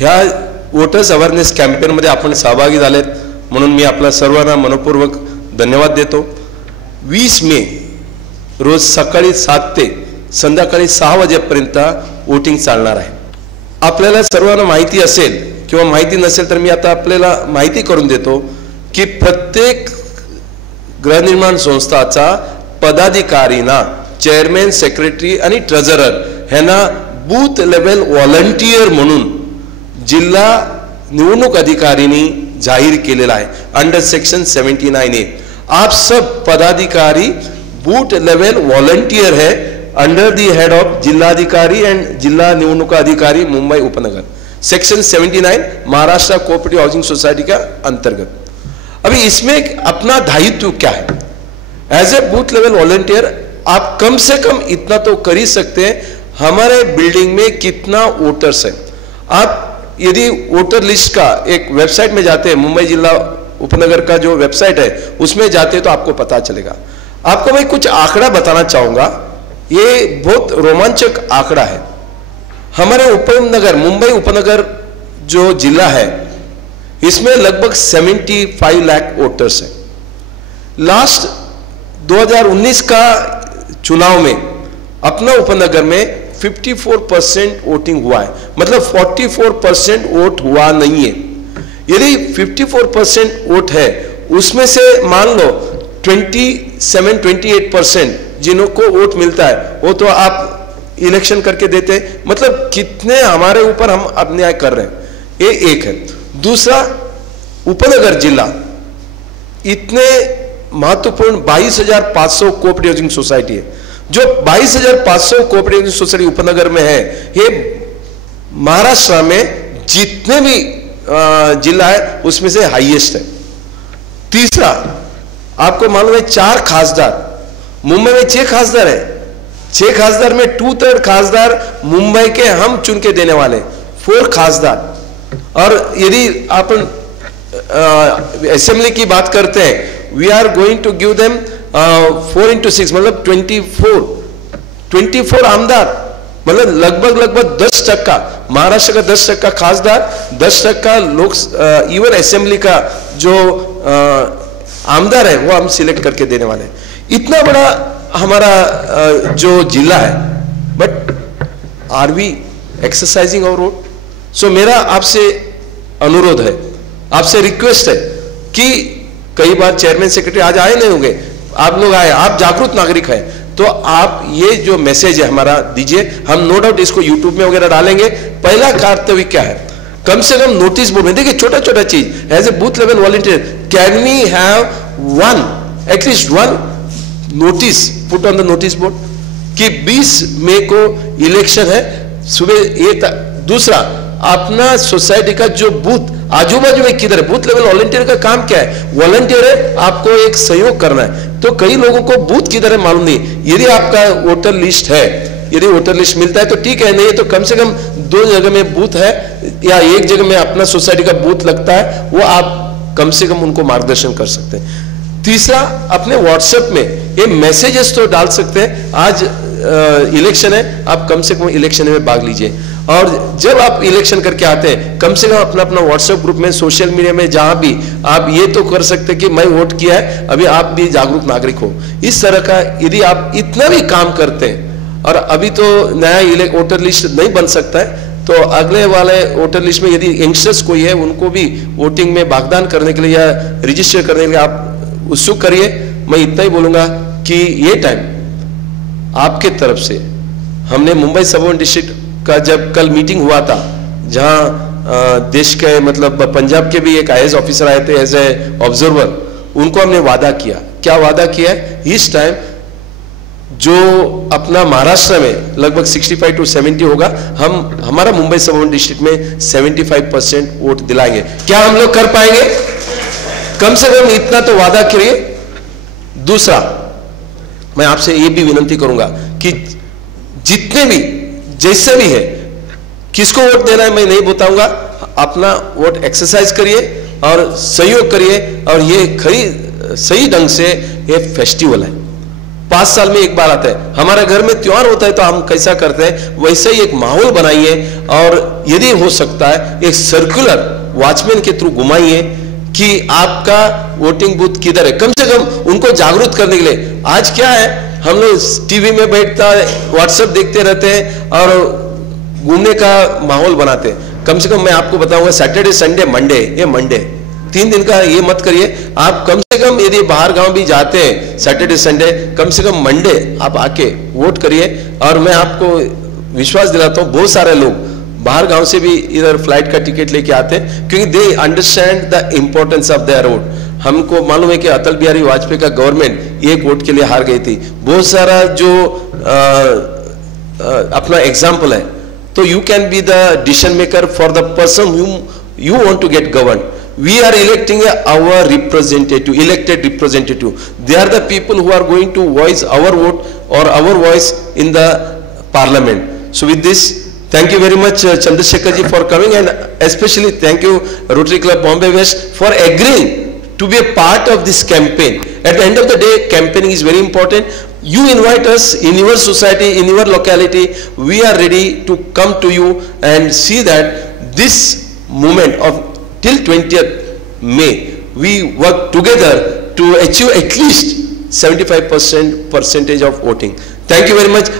ह्या voters awareness कॅम्पेनमध्ये आपण सहभागी झालेत म्हणून मी आपल्या सर्वांना मनपूर्वक धन्यवाद देतो. 20 मे रोज सकाळी 7 ते संध्याकाळी 6 वाजेपर्यंत वोटिंग चालणार आहे. आपल्याला सर्वांना माहिती असेल किंवा माहिती नसेल तर मी आता आपल्याला माहिती करून देतो की प्रत्येक गृहनिर्माण संस्थाचा पदाधिकारीना चेअरमॅन, सेक्रेटरी आणि ट्रेझरर ह्यांना बूथ लेवल व्हॉलंटियर म्हणून जिल्हा निवडणूक अधिकारीनी जाहीर केलेला आहे अंडर सेक्शन 79A. आप सब पदाधिकारी बूथ लेवल वॉलंटियर है अंडर दी हेड ऑफ जिलाधिकारी एंड जिला निवडणूक अधिकारी मुंबई उपनगर, section 79 Maharashtra cooperative housing society का अंतर्गत. अभी इसमें अपना दायित्व क्या है? As a booth level volunteer आप कम से कम इतना तो कर ही सकते हैं, हमारे बिल्डिंग में कितना वोटर्स है. आप यदि वोटर लिस्ट का एक वेबसाइट में जाते हैं, मुंबई जिला उपनगर का जो वेबसाइट है उसमें जाते हैं तो आपको पता चलेगा. आपको मैं कुछ आंकड़ा बताना चाहूंगा, ये बहुत रोमांचक आंकड़ा है. हमारे उपनगर मुंबई उपनगर जो जिला है इसमें लगभग 75 लाख वोटर्स हैं. लास्ट 2019 का चुनाव में अपना उपनगर में 54% वोटिंग हुआ है, मतलब 44% वोट हुआ नहीं है. यदि 54% वोट है उसमें से मान लो 27-28% जिनको वोट मिलता है वो तो आप इलेक्शन करके देते हैं. मतलब कितने हमारे ऊपर हम अन्याय कर रहे हैं, ये एक है. दूसरा, उपनगर जिला इतने महत्वपूर्ण 22,500 कोऑपरेटिव हाउसिंग सोसाइटी है. जो 22,500 कोऑपरेटिव हाउसिंग सोसाइटी उपनगर में है ये महाराष्ट्र में जितने भी जिला है उसमें से हाईएस्ट है. तीसरा, आपको मालूम है 4 खासदार, मुंबई में 6 खासदार है. 6 खासदार में 2/3 खासदार मुंबई के हम चुन के देने वाले, 4 खासदार. और यदि आप असेंबली की बात करते हैं, we are going to give them 4x6 मतलब 24 आमदार, मतलब लगभग 10%. महाराष्ट्र का 10% खासदार, 10% लोक इवन असेंबली का जो आमदार है वो हम सिलेक्ट करके देने वाले हैं. इतना बड़ा हमारा जो जिला है, but are we exercising our vote? So मेरा आपसे अनुरोध है, आपसे रिक्वेस्ट है कि कई बार चेयरमैन सेक्रेटरी आज आए नहीं होंगे, आप लोग आए, आप जागरूक नागरिक हैं तो आप ये जो मैसेज है हमारा दीजिए. हम नो डाउट इसको यूट्यूब में वगैरह डालेंगे. पहला कर्तव्य क्या है, कम से कम नोटिस बोर्ड में देखिए, छोटा छोटा चीज as a booth level volunteer can we have at least one notice put on the notice board कि 20 मई को इलेक्शन है सुबह ये. दूसरा, अपना सोसाइटी का जो बूथ आजू बाजू में किधर है, बूथ लेवल वॉलंटियर का काम क्या है? वॉलंटियर है, आपको एक सहयोग करना है. तो कई लोगों को बूथ किधर है मालूम नहीं. यदि आपका वोटर लिस्ट है, यदि वोटर लिस्ट मिलता है तो ठीक है, नहीं तो कम से कम 2 जगह में बूथ है या एक जगह में अपना सोसाइटी का बूथ लगता है, वो आप कम से कम उनको मार्गदर्शन कर सकते हैं. तीसरा, अपने व्हाट्सएप में ये मैसेजेस तो डाल सकते हैं, आज इलेक्शन है, आप कम से कम इलेक्शन में भाग लीजिए. और जब आप इलेक्शन करके आते हैं कम से कम अपना अपना व्हाट्सएप ग्रुप में, सोशल मीडिया में, जहां भी आप ये तो कर सकते हैं कि मैं वोट किया है, अभी आप भी जागरूक नागरिक हो. इस तरह का यदि आप इतना भी काम करते हैं, और अभी तो नया वोटर लिस्ट नहीं बन सकता है, तो अगले वाले वोटर लिस्ट में यदि यंगस्टर्स कोई है उनको भी वोटिंग में भागदान करने के लिए या रजिस्टर करने के लिए आप उत्सुक करिए. मैं इतना ही बोलूंगा कि ये टाइम आपके तरफ से, हमने मुंबई सब डिस्ट्रिक्ट का जब कल मीटिंग हुआ था, जहां देश के मतलब पंजाब के भी एक IAS ऑफिसर आए थे एज ए ऑब्जर्वर, उनको हमने वादा किया. क्या वादा किया है? इस टाइम जो अपना महाराष्ट्र में लगभग 65 to 70 होगा, हम हमारा मुंबई सब डिस्ट्रिक्ट में 75% वोट दिलाएंगे. क्या हम लोग कर पाएंगे? कम से कम इतना तो वादा करिए. दूसरा, मैं आपसे ये भी विनती करूंगा कि जितने भी जैसे भी है, किसको वोट देना है मैं नहीं बताऊंगा, अपना वोट एक्सरसाइज करिए और सहयोग करिए. और ये सही ढंग से ये फेस्टिवल है, 5 साल में एक बार आता है। हमारे घर में त्योहार होता है तो हम कैसा करते हैं, वैसे ही एक माहौल बनाइए और यदि हो सकता है एक सर्कुलर वॉचमैन के थ्रू घुमाइए कि आपका वोटिंग बूथ किधर है, कम से कम उनको जागरूक करने के लिए। आज क्या है, हम लोग टीवी में बैठता है, व्हाट्सएप देखते रहते हैं और घूमने का माहौल बनाते हैं। कम से कम मैं आपको बताऊंगा, सैटरडे संडे मंडे, ये मंडे 3 दिन का ये मत करिए आप। कम से कम यदि बाहर गांव भी जाते हैं सैटरडे संडे, कम से कम मंडे आप आके वोट करिए। और मैं आपको विश्वास दिलाता हूँ, बहुत सारे लोग बाहर गांव से भी इधर फ्लाइट का टिकट लेके आते हैं, क्योंकि they understand the importance of their vote. हमको मालूम है कि अटल बिहारी वाजपेयी का गवर्नमेंट एक वोट के लिए हार गई थी। बहुत सारा जो अपना एग्जाम्पल है, तो you can be the decision maker for the person you want to get governed. We are electing our representative, elected representative. They are the people who are going to voice our vote or our voice in the parliament. So with this, thank you very much Chandrasekhar ji for coming, and especially thank you Rotary Club Bombay West for agreeing to be a part of this campaign. At the end of the day, campaigning is very important. You invite us in your society, in your locality. We are ready to come to you and see that this movement of till 20th May, we work together to achieve at least 75% percentage of voting. Thank you very much.